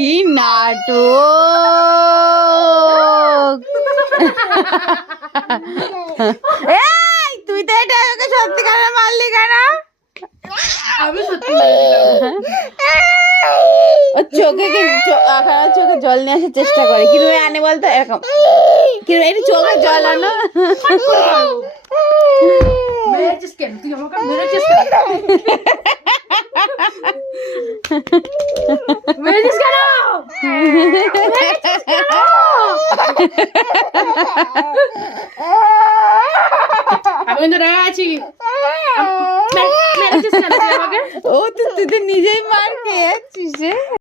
কি নাটক! এই তুই তো এটা ওকে সত্যিকারে মারলি কেন? আমি সত্যি বলছিলাম। ও চোখে চোখে জল নিয়ে আসার চেষ্টা করে, কিভাবে আনে বলতো? এরকম কিভাবে একটু চোখে জল আনো। মেরেছিস কেন? তুই আমাকে মেরেছিস কেন? মেরেছিস কেন? আমি কিন্তু রেগে আছি।